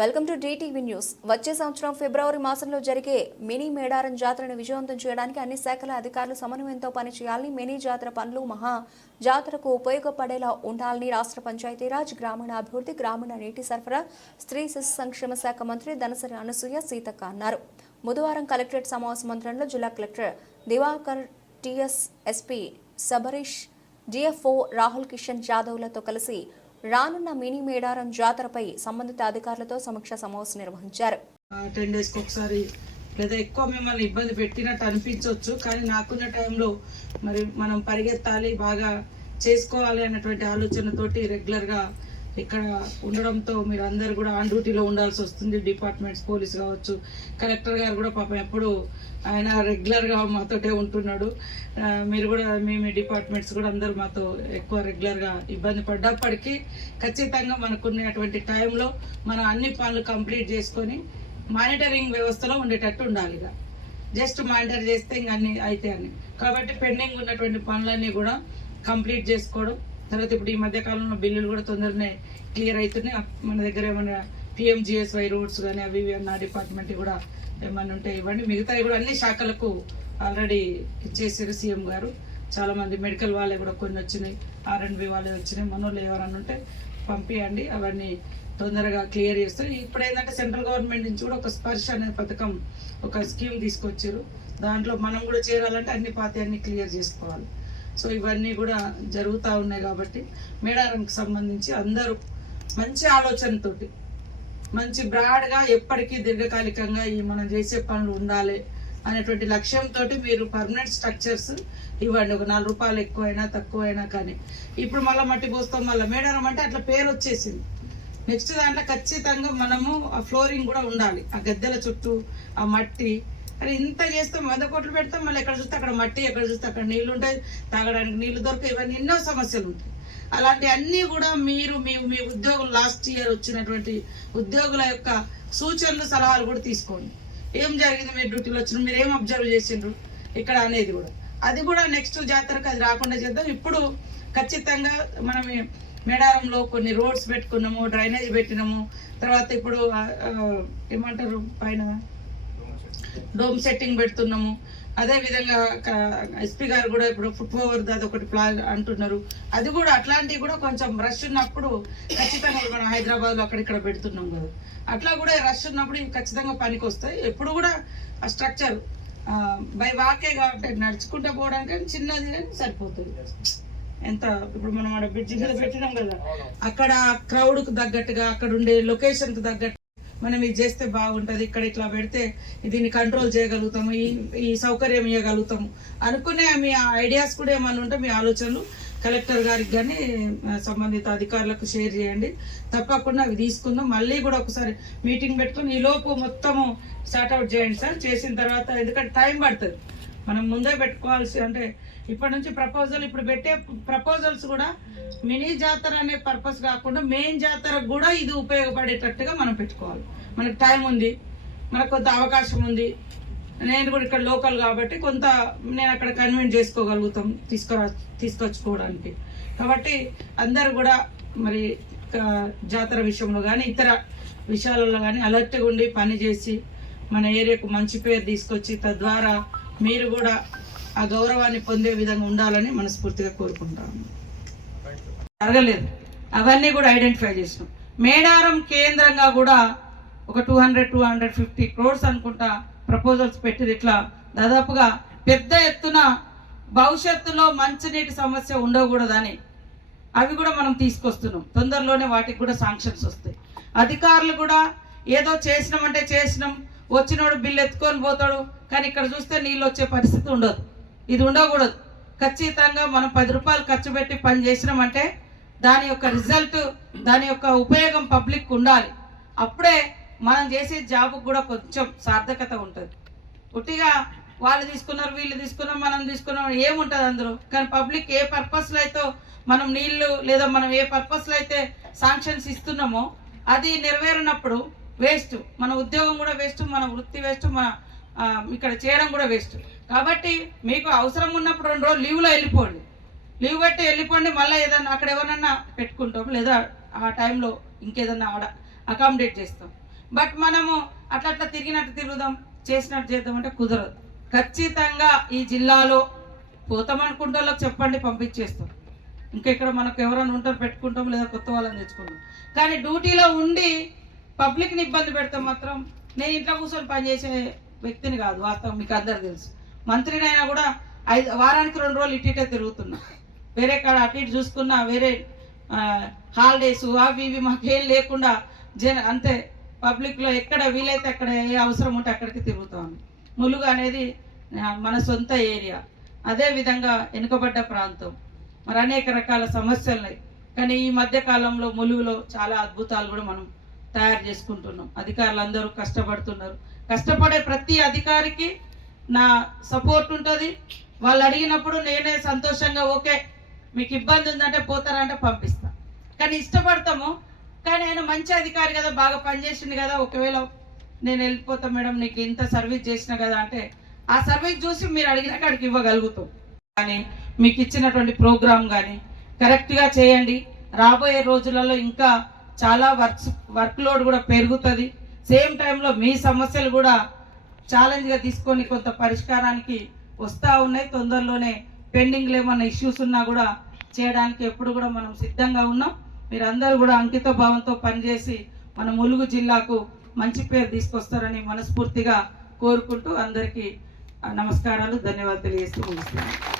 Welcome to DTV news. వచ్చే సంవత్సరం ఫిబ్రవరి మాసంలో జరిగే మినీ మేడారం జాతరను విజయవంతం చేయడానికి అన్ని శాఖల అధికారులు సమన్వయంతో పనిచేయాలని, మినీ జాతర పనులు మహా జాతరకు ఉపయోగపడేలా ఉండాలని రాష్ట్ర పంచాయతీరాజ్, గ్రామీణాభివృద్ధి, గ్రామీణ నీటి సరఫరా, స్త్రీ శిశు సంక్షేమ శాఖ మంత్రి దనసరి అనసూయ సీతక్క అన్నారు. బుధవారం కలెక్టరేట్ సమావేశ మందిరంలో జిల్లా collector Divakar, TS SP Sabarish, DFO Rahul Kishan జాదవ్లతో కలిసి రానున్న మినీ మేడారం జాతరపై సంబంధిత అధికారులతో సమీక్ష సమావేశం నిర్వహించారు. 10 days ఒకసారి లేదా ఎక్కువ మిమ్మల్ని ఇబ్బంది పెట్టినట్టు అనిపించవచ్చు, కానీ నాకున్న టైంలో మరి మనం పరిగెత్తాలి, బాగా చేసుకోవాలి అన్నటువంటి ఆలోచనతోటి రెగ్యులర్గా ఇక్కడ ఉండడంతో మీరు అందరు కూడా ఆన్ డ్యూటీలో ఉండాల్సి వస్తుంది. డిపార్ట్మెంట్స్, పోలీస్ కావచ్చు, కలెక్టర్ గారు కూడా పాపం ఎప్పుడు ఆయన రెగ్యులర్గా మాతోటే ఉంటున్నాడు. మీరు కూడా మీ డిపార్ట్మెంట్స్ కూడా అందరూ మాతో ఎక్కువ రెగ్యులర్గా ఇబ్బంది పడ్డప్పటికీ ఖచ్చితంగా మనకున్నటువంటి టైంలో మనం అన్ని పనులు కంప్లీట్ చేసుకొని మానిటరింగ్ వ్యవస్థలో ఉండేటట్టు ఉండాలి. ఇక జస్ట్ మానిటర్ చేస్తే ఇంక అన్ని అయితే అన్ని. కాబట్టి పెండింగ్ ఉన్నటువంటి పనులన్నీ కూడా కంప్లీట్ చేసుకోవడం. తర్వాత ఇప్పుడు ఈ మధ్య కాలంలో బిల్లులు కూడా తొందరనే క్లియర్ అవుతున్నాయి. మన దగ్గర ఏమైనా PMGSY రోడ్స్ కానీ అవి నా డిపార్ట్మెంట్ కూడా ఏమైనా ఉంటే ఇవ్వండి. మిగతావి కూడా అన్ని శాఖలకు ఆల్రెడీ ఇచ్చేసారు సీఎం గారు. చాలా మంది మెడికల్ వాళ్ళే కూడా కొన్ని వచ్చినాయి, R&B వాళ్ళే వచ్చినాయి. మనోళ్ళు ఎవరన్నా ఉంటే పంపించండి, అవన్నీ తొందరగా క్లియర్ చేస్తారు. ఇప్పుడు ఏంటంటే సెంట్రల్ గవర్నమెంట్ నుంచి కూడా ఒక స్పర్శ అనే పథకం, ఒక స్కీమ్ తీసుకొచ్చారు. దాంట్లో మనం కూడా చేరాలంటే అన్ని అన్ని క్లియర్ చేసుకోవాలి. సో ఇవన్నీ కూడా జరుగుతూ ఉన్నాయి. కాబట్టి మేడారంకి సంబంధించి అందరూ మంచి ఆలోచనతోటి, మంచి బ్రాడ్గా ఎప్పటికీ దీర్ఘకాలికంగా ఈ మనం చేసే పనులు ఉండాలి అనేటువంటి లక్ష్యంతో మీరు పర్మనెంట్ స్ట్రక్చర్స్ ఇవ్వండి. ఒక 4 రూపాయలు ఎక్కువైనా తక్కువైనా కానీ. ఇప్పుడు మళ్ళీ మట్టి పోస్తాం, మళ్ళీ మేడారం అంటే అట్లా పేరు వచ్చేసింది. నెక్స్ట్ దాంట్లో ఖచ్చితంగా మనము ఆ ఫ్లోరింగ్ కూడా ఉండాలి, ఆ గద్దెల చుట్టూ ఆ మట్టి. అని ఇంత చేస్తాం, 100 కోట్లు పెడతాం, మళ్ళీ ఎక్కడ చూస్తే అక్కడ మట్టి, ఎక్కడ చూస్తే అక్కడ నీళ్లు ఉంటాయి, తాగడానికి నీళ్లు దొరకవు, ఇవన్నీ ఎన్నో సమస్యలు ఉంటాయి. అలాంటి అన్నీ కూడా మీరు మీ ఉద్యోగులు లాస్ట్ ఇయర్ వచ్చినటువంటి ఉద్యోగుల యొక్క సూచనలు, సలహాలు కూడా తీసుకోండి. ఏం జరిగింది, మీరు డ్యూటీలో వచ్చిన మీరు ఏం అబ్జర్వ్ చేసిండ్రు ఇక్కడ అనేది కూడా, అది కూడా నెక్స్ట్ జాతరకు అది రాకుండా చేద్దాం. ఇప్పుడు ఖచ్చితంగా మనం మేడారంలో కొన్ని రోడ్స్ పెట్టుకున్నాము, డ్రైనేజ్ పెట్టినాము. తర్వాత ఇప్పుడు ఏమంటారు పైన డోమ్ సెట్టింగ్ పెడుతున్నాము. అదేవిధంగా ఎస్పీ గారు కూడా ఇప్పుడు ఫుట్ ఓవర్ అది ఒకటి ప్లాన్ అంటున్నారు. అది కూడా అట్లాంటివి కూడా కొంచెం రష్ ఉన్నప్పుడు ఖచ్చితంగా మనం హైదరాబాద్లో అక్కడిక్కడ పెడుతున్నాం కదా, అట్లా కూడా రష్ ఉన్నప్పుడు ఇవి ఖచ్చితంగా పనికి వస్తాయి. ఎప్పుడు కూడా ఆ స్ట్రక్చర్ బై వాకే కాబట్టి నడుచుకుంటూ పోవడానికి చిన్నది కానీ సరిపోతుంది. ఎంత ఇప్పుడు మనం అక్కడ బ్రిడ్జి మీద పెట్టినాం కదా, అక్కడ క్రౌడ్కు తగ్గట్టుగా, అక్కడ ఉండే లొకేషన్కి తగ్గట్టు మనం ఇది చేస్తే బాగుంటుంది, ఇక్కడ ఇట్లా పెడితే దీన్ని కంట్రోల్ చేయగలుగుతాము, ఈ సౌకర్యం ఇవ్వగలుగుతాము అనుకునే మీ ఐడియాస్ కూడా ఏమన్నా ఉంటే మీ ఆలోచనలు కలెక్టర్ గారికి కానీ సంబంధిత అధికారులకు షేర్ చేయండి. తప్పకుండా అవి తీసుకుందాం. మళ్ళీ కూడా ఒకసారి మీటింగ్ పెట్టుకుని ఈ లోపు మొత్తము స్టార్ట్అవుట్ చేయండి సార్. చేసిన తర్వాత ఎందుకంటే టైం పడుతుంది, మనం ముందే పెట్టుకోవాల్సి, అంటే ఇప్పటి నుంచి ప్రపోజల్, ఇప్పుడు పెట్టే ప్రపోజల్స్ కూడా మినీ జాతర అనే పర్పస్ కాకుండా మెయిన్ జాతరకు కూడా ఇది ఉపయోగపడేటట్టుగా మనం పెట్టుకోవాలి. మనకు టైం ఉంది, మనకు కొంత అవకాశం ఉంది. నేను కూడా ఇక్కడ లోకల్ కాబట్టి కొంత నేను అక్కడ కన్విన్స్ చేసుకోగలుగుతాం తీసుకొచ్చుకోవడానికి. కాబట్టి అందరు కూడా మరి జాతర విషయంలో కానీ ఇతర విషయాలలో కానీ అలర్ట్గా ఉండి పని చేసి మన ఏరియాకు మంచి పేరు తీసుకొచ్చి తద్వారా మీరు కూడా ఆ గౌరవాన్ని పొందే విధంగా ఉండాలని మనస్ఫూర్తిగా కోరుకుంటాము. జరగలేదు, అవన్నీ కూడా ఐడెంటిఫై చేసినాం. మేడారం కేంద్రంగా కూడా ఒక 200-250 crores అనుకుంటా ప్రపోజల్స్ పెట్టి ఇట్లా దాదాపుగా పెద్ద ఎత్తున భవిష్యత్తులో మంచినీటి సమస్య ఉండకూడదని అవి కూడా మనం తీసుకొస్తున్నాం. తొందరలోనే వాటికి కూడా శాంక్షన్స్ వస్తాయి. అధికారులు కూడా ఏదో చేసినామంటే చేసినాం, వచ్చినోడు బిల్లు ఎత్తుకొని పోతాడు, కానీ ఇక్కడ చూస్తే నీళ్ళు వచ్చే పరిస్థితి ఉండదు. ఇది ఉండకూడదు. ఖచ్చితంగా మనం 10 రూపాయలు ఖర్చు పెట్టి పని చేసినామంటే దాని యొక్క రిజల్ట్, దాని యొక్క ఉపయోగం పబ్లిక్ ఉండాలి. అప్పుడే మనం చేసే జాబ్కు కూడా కొంచెం సార్థకత ఉంటుంది. ఉట్టిగా వాళ్ళు తీసుకున్నారు, వీళ్ళు తీసుకున్నాం, మనం తీసుకున్నాం ఏముంటుంది అందులో. కానీ పబ్లిక్ ఏ పర్పస్లో అయితే మనం నీళ్లు లేదా మనం ఏ పర్పస్లో అయితే శాంక్షన్స్ ఇస్తున్నామో అది నెరవేరినప్పుడు వేస్ట్, మన ఉద్యోగం కూడా వేస్ట్, మన వృత్తి వేస్ట్, మన ఇక్కడ చేయడం కూడా వేస్ట్. కాబట్టి మీకు అవసరం ఉన్నప్పుడు 2 రోజులు లీవ్లో వెళ్ళిపోండి, లీవ్ పెట్టి వెళ్ళిపోండి. మళ్ళీ ఏదన్నా అక్కడ ఎవరన్నా పెట్టుకుంటాం, లేదా ఆ టైంలో ఇంకేదన్నా ఆడ అకామిడేట్ చేస్తాం. బట్ మనము అట్లా తిరిగినట్టు తిరుగుదాం, చేసినట్టు చేద్దాం అంటే కుదరదు. ఖచ్చితంగా ఈ జిల్లాలో పోతామనుకుంటే వాళ్ళకి చెప్పండి, పంపించేస్తాం. ఇంకా ఇక్కడ మనకు ఎవరైనా ఉంటారు పెట్టుకుంటాం, లేదా కొత్త వాళ్ళని తెచ్చుకుంటాం. కానీ డ్యూటీలో ఉండి పబ్లిక్ని ఇబ్బంది పెడితే మాత్రం నేను ఇంట్లో కూర్చొని పనిచేసే వ్యక్తిని కాదు. వాస్తవం మీకు అందరు తెలుసు. మంత్రినైనా కూడా వారానికి 2 రోజులు ఇటే తిరుగుతున్నా, వేరే కాడ అటు ఇటు చూసుకున్నా, వేరే హాలిడేస్ అవి ఇవి మాకేం లేకుండా అంతే పబ్లిక్లో ఎక్కడ వీలైతే అక్కడ ఏ అవసరం ఉంటే అక్కడికి తిరుగుతాను. ములుగు అనేది మన సొంత ఏరియా, అదేవిధంగా వెనుకబడ్డ ప్రాంతం, మరి అనేక రకాల సమస్యలు ఉన్నాయి. కానీ ఈ మధ్య కాలంలో ములుగులో చాలా అద్భుతాలు కూడా మనం తయారు చేసుకుంటున్నాం. అధికారులు అందరూ కష్టపడుతున్నారు. కష్టపడే ప్రతి అధికారికి నా సపోర్ట్ ఉంటుంది. వాళ్ళు అడిగినప్పుడు నేనే సంతోషంగా ఓకే మీకు ఇబ్బంది ఉందంటే పోతారంటే పంపిస్తా. కానీ ఇష్టపడతాము. కానీ ఆయన మంచి అధికారి కదా, బాగా పనిచేసింది కదా, ఒకవేళ నేను వెళ్ళిపోతా మేడం నీకు ఇంత సర్వీస్ చేసిన కదా అంటే ఆ సర్వీస్ చూసి మీరు అడిగిన కాడికి ఇవ్వగలుగుతాం. కానీ మీకు ఇచ్చినటువంటి ప్రోగ్రామ్ కానీ కరెక్ట్గా చేయండి. రాబోయే రోజులలో ఇంకా చాలా వర్క్ లోడ్ కూడా పెరుగుతుంది. సేమ్ టైంలో మీ సమస్యలు కూడా ఛాలెంజ్గా తీసుకొని కొంత పరిష్కారానికి వస్తూ ఉన్నాయి. తొందరలోనే పెండింగ్లో ఏమన్నా ఇష్యూస్ ఉన్నా కూడా చేయడానికి ఎప్పుడు కూడా మనం సిద్ధంగా ఉన్నాం. మీరందరూ కూడా అంకిత భావంతో పనిచేసి మన ములుగు జిల్లాకు మంచి పేరు తీసుకొస్తారని మనస్ఫూర్తిగా కోరుకుంటూ అందరికీ నమస్కారాలు, ధన్యవాదాలు తెలియజేస్తూ ముగిస్తున్నాను.